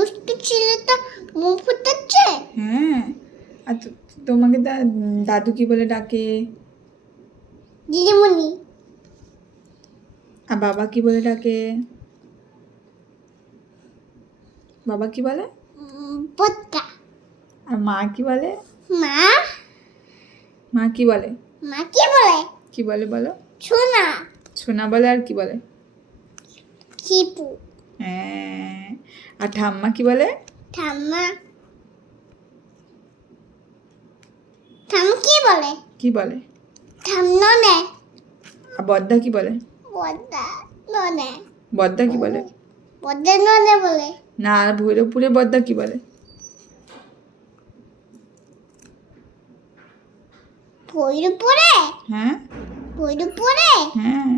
দুষ্টু ছেলেটা মুখ ফুটাচ্ছে। হ্যাঁ, আর তোমাকে দাদু কি বলে ডাকে? দিদিমণি। আর বাবা কি বলে ডাকে? বাবা কি বলে? পটকা। আর মা কি বলে? মা মা কি বলে? মা কি বলে? কি বলে বলো? সোনা। সোনা বলে, আর কি বলে? চিপু। হ্যাঁ, আর ঠাম্মা কি বলে? ঠাম্মা। ঠাম্মা কি বলে? কি বলে? ঠাম্মনে। আর বদ্দা কি বলে? বদ্দা ননে। বদ্দা কি বলে? বদ্দা ননে বলে। না, আর ভৈরবপুরে বদ্দা কি বলে? ভৈরবপুরে। হ্যাঁ ভৈরবপুরে। হ্যাঁ,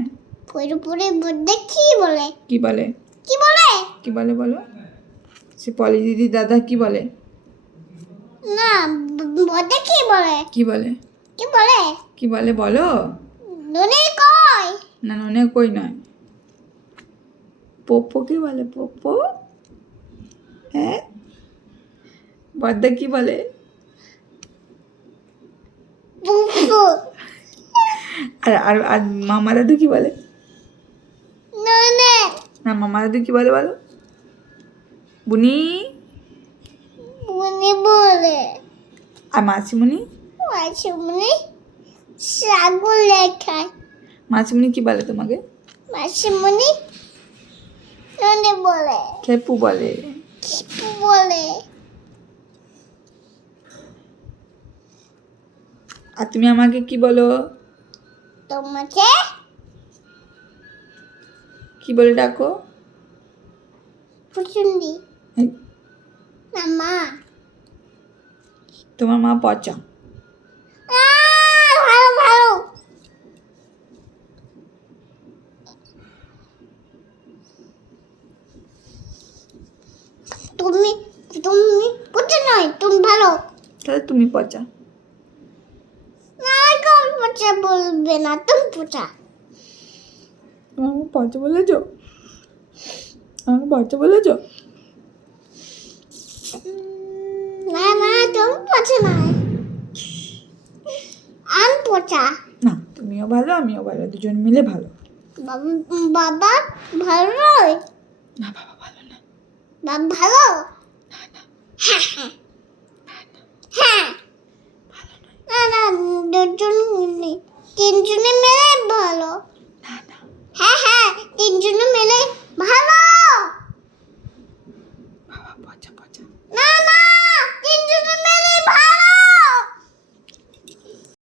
ভৈরবপুরে বদ্দা কি বলে? কি বলে? কি বলে? কি বলে বলো? সে পলি দিদি দাদা কি বলে? না, বদ্দা কি বলে? কি বলে? কি বলে? কি বলে বলো? ননে কই? না, ননে কই নয়। পোপো কি বলে? পোপো। হ্যাঁ, বদ্দা কি বলে? পুপু। আর আর আর মামা দাদু কি বলে? ননে। না, মামা দাদু কি বলে বলো? বুনি। বুনি বলে। আর মাসিমণি? মাসিমণি সাগর লেখায়। মাসিমণি কি বলে তোমাকে? মাসিমণি ননে বলে। খেপু বলে। খিপু বলে। আর তুমি আমাকে কি বলো? তোমাকে কি বলে ডাকো? পছন্দি। এই, না মা। তোমার মা পচা। ভালো ভালো। তুমি তুমি পচা নয়, তুমি ভালো। তাহলে তুমি পচা। না, কেউ পচা বলবে না, তুমি পচা। আমাকে পচা বলেছো? আমাকে পচা বলেছো? না না, তুমি পচা নয়, আমি পচা। না, তুমিও ভালো আমিও ভালো, দুজন মিলে ভালো। বাবা ভালো নয়? না, বাবা ভালো না। বাবা ভালো? হ্যাঁ হ্যাঁ হ্যাঁ। না না, দুজন মিলে, তিনজনে মিলে ভালো। হ্যাঁ হ্যাঁ, তিনজনে মিলে ভালো। বাবা পচা পচা।